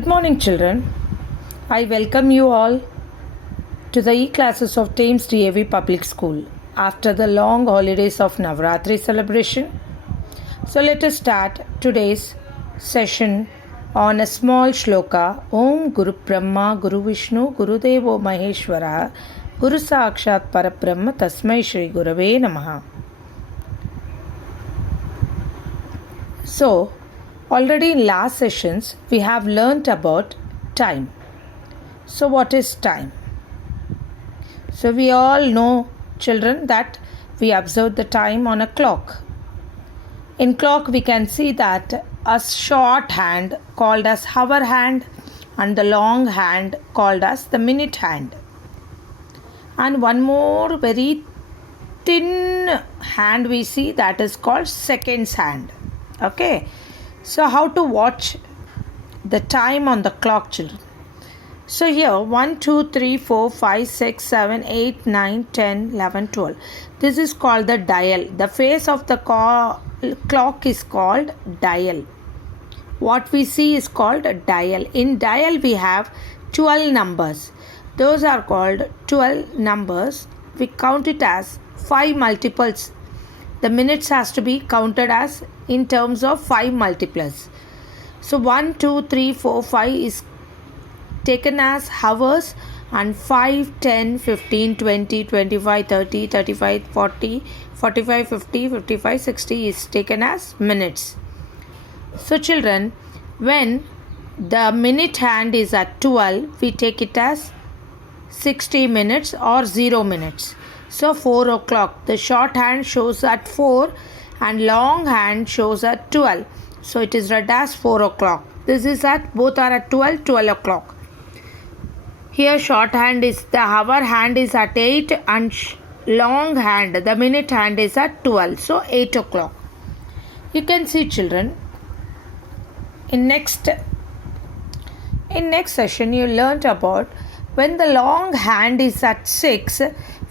Good morning, children. I welcome you all to the e-classes of Thames DAV Public School after the long holidays of Navratri celebration. So let us start today's session on a small shloka. Om Guru Brahma Guru Vishnu Guru Devo Maheshwara Guru Sakshat Parabrahma Tasmai Shri Gurave Namaha. So, already in last sessions we have learnt about time. So what is time? So we all know, children, that we observe the time on a clock. In clock we can see that a short hand called as hour hand and the long hand called as the minute hand. And one more very thin hand we see, that is called seconds hand. Okay. So how to watch the time on the clock, children? So here 1, 2, 3, 4, 5, 6, 7, 8, 9, 10, 11, 12. This is called the dial. The face of the clock is called dial. What we see is called a dial. In dial we have 12 numbers. Those are called 12 numbers. We count it as 5 multiples. The minutes has to be counted as in terms of 5 multiplers. So 1, 2, 3, 4, 5 is taken as hours, and 5, 10, 15, 20, 25, 30, 35, 40, 45, 50, 55, 60 is taken as minutes. So children, when the minute hand is at 12, we take it as 60 minutes or 0 minutes. So 4 o'clock, the short hand shows at 4 and long hand shows at 12. So it is read as 4 o'clock. This is at, both are at 12 o'clock. Here short hand is, the hour hand is at 8 and long hand, the minute hand is at 12. So 8 o'clock. You can see, children, in next session you learnt about when the long hand is at 6,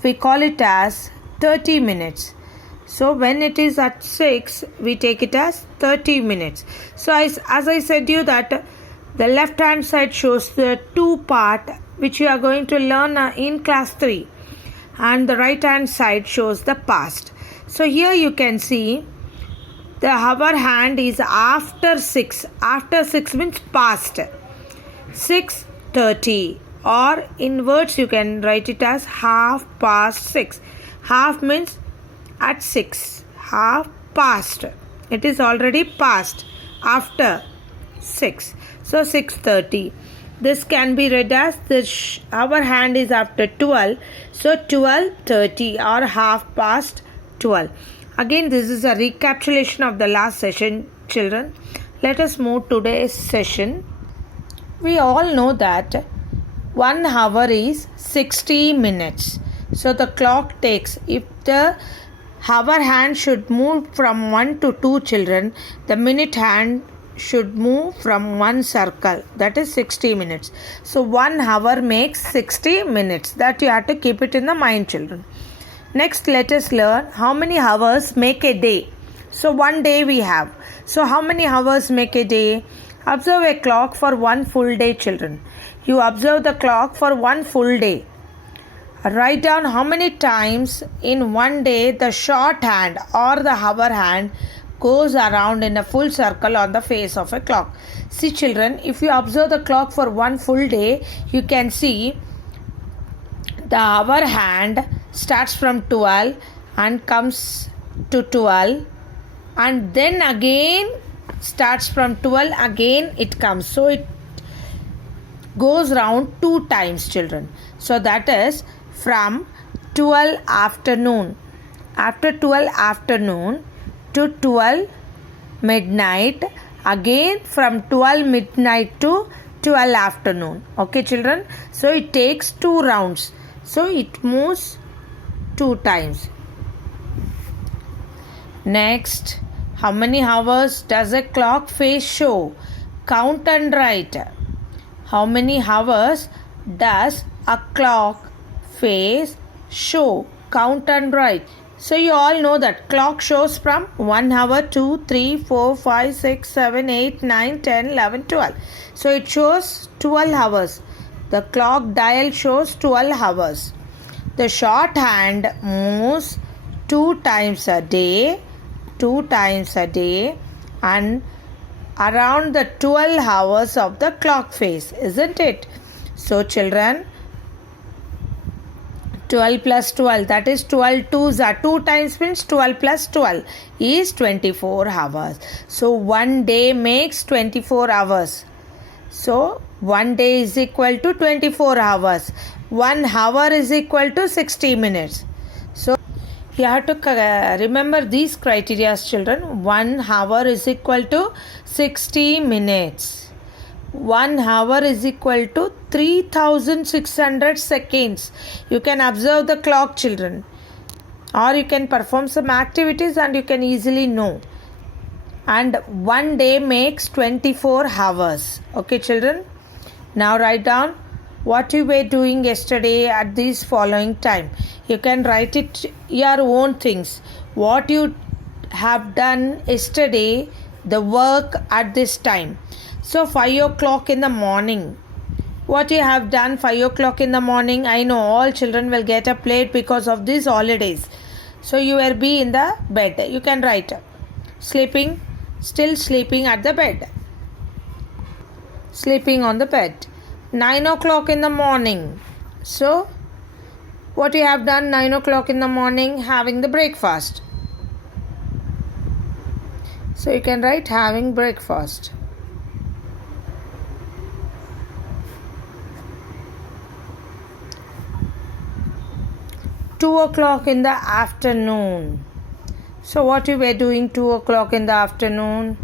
we call it as 30 minutes. So when it is at 6, we take it as 30 minutes. So as I said you that the left hand side shows the 2 part which you are going to learn in class 3, and the right hand side shows the past. So here you can see the hour hand is after 6. After 6 means past. 6:30. Or in words you can write it as half past 6. Half means at 6. Half past. It is already past after 6. So 6:30. This can be read as our hand is after 12. So 12:30 or half past 12. Again, this is a recapitulation of the last session, children. Let us move to today's session. We all know that 1 hour is 60 minutes. So the clock takes, if the hour hand should move from 1 to 2, children, the minute hand should move from 1 circle, that is 60 minutes. So 1 hour makes 60 minutes. That you have to keep it in the mind, children. Next, let us learn how many hours make a day. So 1 day we have. So how many hours make a day? Observe a clock for 1 full day, children. You observe the clock for 1 full day. Write down how many times in 1 day the short hand or the hour hand goes around in a full circle on the face of a clock. See, children, if you observe the clock for 1 full day, you can see the hour hand starts from 12 and comes to 12, and then again starts from 12, again it comes. So it goes round 2 times, children. So that is from 12 afternoon. After 12 afternoon to 12 midnight. Again from 12 midnight to 12 afternoon. Okay, children. So it takes 2 rounds. So it moves 2 times. Next, how many hours does a clock face show? Count and write. How many hours does a clock face show? Count and write. So you all know that clock shows from 1 hour, 2, 3, 4, 5, 6, 7, 8, 9, 10, 11, 12. So it shows 12 hours. The clock dial shows 12 hours. The shorthand moves 2 times a day, and around the 12 hours of the clock face, isn't it? So children, 12 plus 12, that is 12 twos are 2 times means 12 plus 12 is 24 hours. So one day makes 24 hours. So 1 day is equal to 24 hours. 1 hour is equal to 60 minutes. So you have to remember these criteria, children. 1 hour is equal to 60 minutes. 1 hour is equal to 3600 seconds. You can observe the clock, children, or you can perform some activities and you can easily know. And 1 day makes 24 hours. Okay, children. Now write down what you were doing yesterday at this following time. You can write it your own things. What you have done yesterday, the work at this time. So 5 o'clock in the morning. What you have done 5 o'clock in the morning? I know all children will get up late because of these holidays. So you will be in the bed. You can write sleeping, still sleeping at the bed. Sleeping on the bed. 9 o'clock in the morning. So what you have done 9 o'clock in the morning? Having the breakfast. So you can write having breakfast. Two o'clock in the afternoon. So what you were doing 2 o'clock in the afternoon?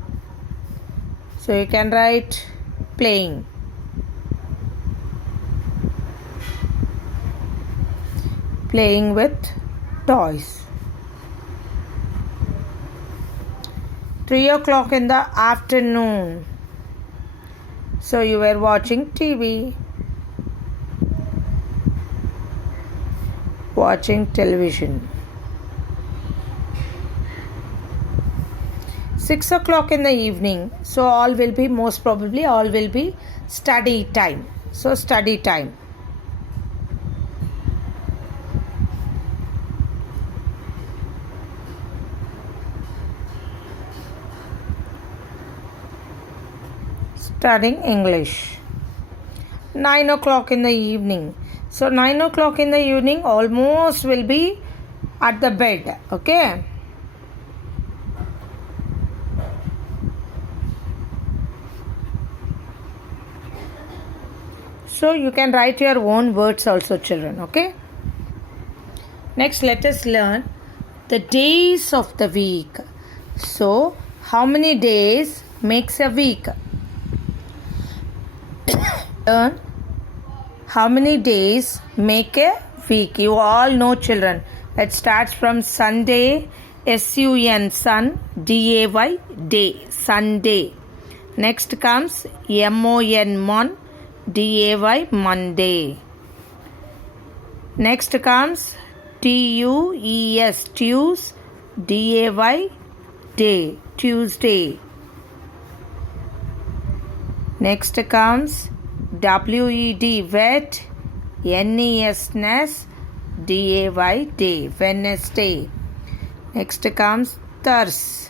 So you can write playing. Playing with toys. 3 o'clock in the afternoon. So you were watching TV. Watching television. 6 o'clock in the evening. So all will be, most probably all will be study time. So study time. Studying English. 9 o'clock in the evening. So 9 o'clock in the evening almost will be at the bed. Okay. So you can write your own words also, children. Okay. Next, let us learn the days of the week. So how many days makes a week? Learn how many days make a week. You all know, children. It starts from Sunday, S-U-N, sun, D-A-Y, day, Sunday. Next comes M-O-N, mon, D-A-Y, Monday. Next comes T-U-E-S, Tues, D-A-Y, day, Tuesday. Next comes W-E-D, wet, N-E-S, ness, D-A-Y, day, Wednesday. Next comes Thurs,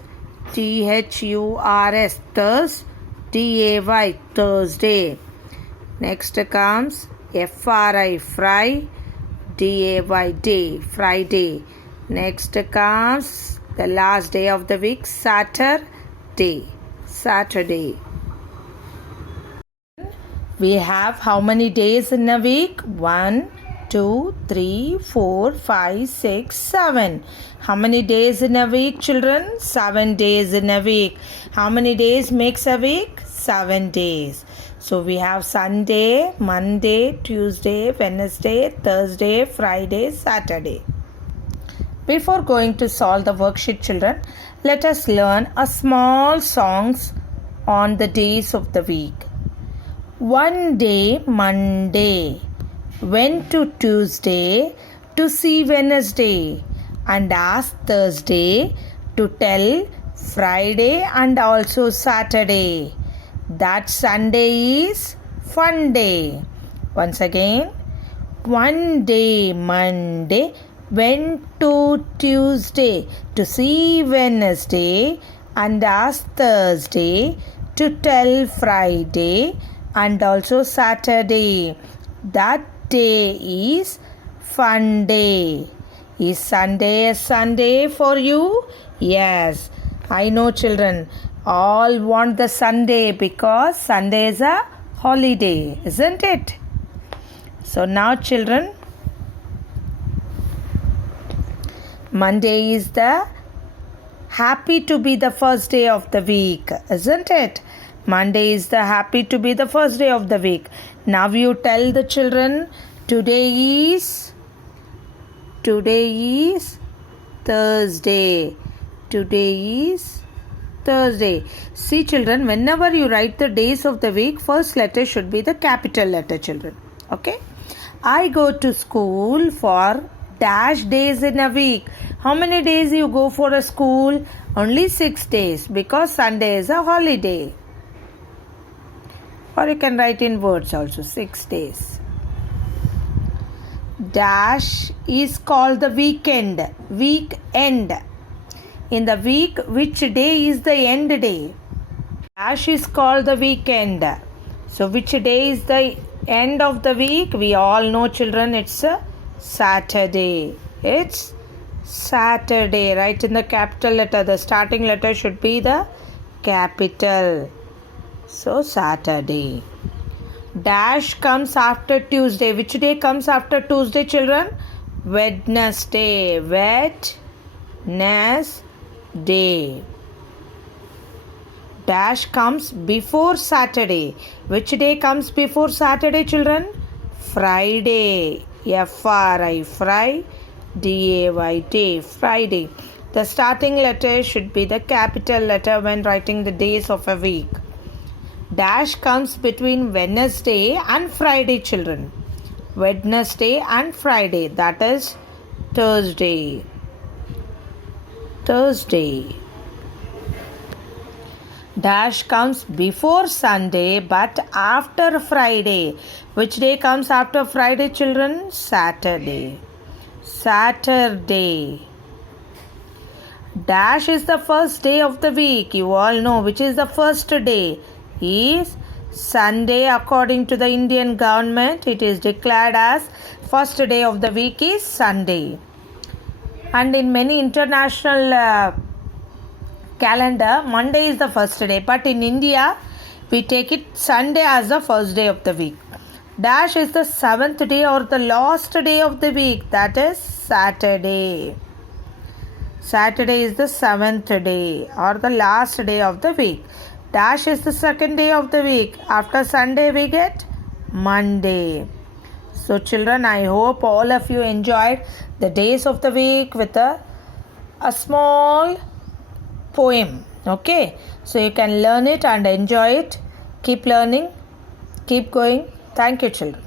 T-H-U-R-S, Thurs, D-A-Y, Thursday. Next comes F-R-I, fry, D-A-Y, day, Friday. Next comes the last day of the week, Saturday, Saturday. We have how many days in a week? 1, 2, 3, 4, 5, 6, 7. How many days in a week, children? 7 days in a week. How many days makes a week? 7 days. So we have Sunday, Monday, Tuesday, Wednesday, Thursday, Friday, Saturday. Before going to solve the worksheet, children, let us learn a small songs on the days of the week. One day, Monday, went to Tuesday to see Wednesday. and ask Thursday to tell Friday and also Saturday that Sunday is fun day. Once again, one day Monday went to Tuesday to see Wednesday and ask Thursday to tell Friday and also Saturday that day is fun day. Is Sunday a Sunday for you? Yes, I know children all want the Sunday because Sunday is a holiday, isn't it? So now children, Monday is the happy to be the first day of the week, isn't it? Monday is the happy to be the first day of the week. Now you tell the children today is Thursday. Today is Thursday. See children, whenever you write the days of the week, first letter should be the capital letter, children. Okay? I go to school for dash days in a week. How many days you go for a school? Only 6 days because Sunday is a holiday. Or you can write in words also, 6 days. Dash is called the weekend. Weekend. In the week, which day is the end day? Dash is called the weekend. So which day is the end of the week? We all know children, it's a Saturday. It's Saturday. Write in the capital letter. The starting letter should be the capital. So Saturday. Dash comes after Tuesday. Which day comes after Tuesday, children? Wednesday. Wednesday. Dash comes before Saturday. Which day comes before Saturday, children? Friday. F-R-I. D-A-Y-T. Friday. The starting letter should be the capital letter when writing the days of a week. Dash comes between Wednesday and Friday, children. Wednesday and Friday. That is Thursday. Dash comes before Sunday but after Friday. Which day comes after Friday, children? Saturday. Dash is the first day of the week. You all know which is the first day. Is Sunday. According to the Indian government, it is declared as first day of the week is Sunday. And in many international calendar, Monday is the first day, but in India we take it Sunday as the first day of the week. Dash is the 7th day or the last day of the week, that is Saturday. Saturday is the 7th day or the last day of the week. Dash is the 2nd day of the week. After Sunday we get Monday. So children, I hope all of you enjoyed the days of the week with a small poem. Okay, so you can learn it and enjoy it. Keep learning, keep going. Thank you, children.